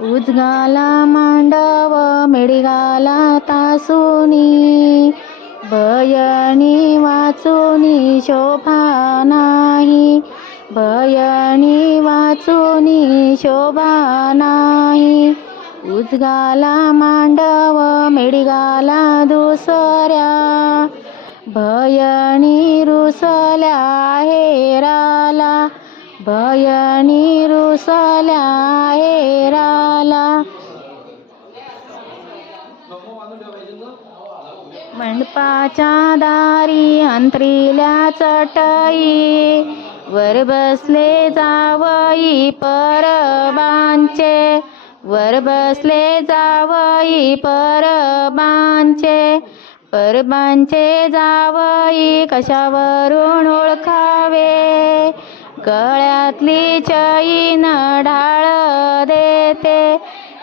उजगाला मांडव मिळगाला तासुनी, बयणी वाचुनी शोभा नाही, बयणी वाचुनी शोभा नाही. उजगाला मांडव मिळगाला दुसऱ्या, बयणी रुसल्या हेराला, बयणी रुसल्या हेराला. मंडपाच्या दारी अंतरिल्या चटई, वर बसले जावई परबांचे, वर बसले जावई परबांचे. परबांचे जावई कशावरून ओळखावे, गळ्यातली चैन ढाळ देते,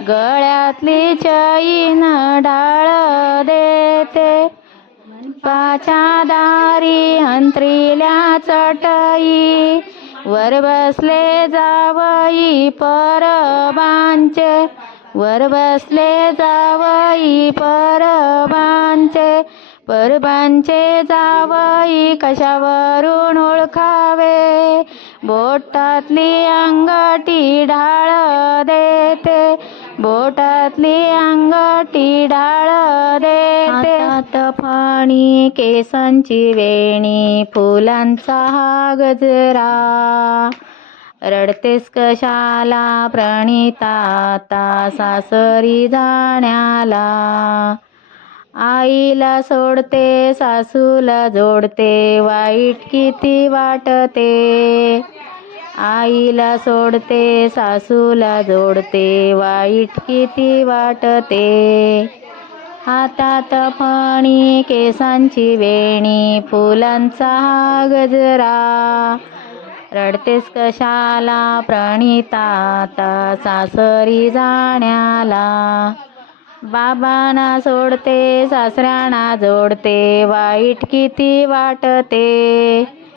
गळ्यातली चैन ढाळ देते. मंडपाच्या दारी अंतरिल्या चटई, वर बसले जावई परबांचे, वर बसले जावई परबांचे. परबांचे जावई कशावरून ओळखावे, बोटातली अंगठी ढाळ देते, बोटातली अंगठी ढाळ देते. हातात फणी केसांची वेणी, फुलांचा हा गजरा, रडतेस कशाला प्रणिता आता सासरी जाण्याला. आईला सोडते सासूला जोडते, वाईट किती वाटते, आईला सोडते सासूला जोडते, वाईट किती वाटते. हातात फणी केसांची वेणी, फुलांचा हा गजरा, रडतेस कशाला प्रणिता आता सासरी जाण्याला. बाबांना सोडते सासऱ्यांना जोडते, वाईट किती वाटते,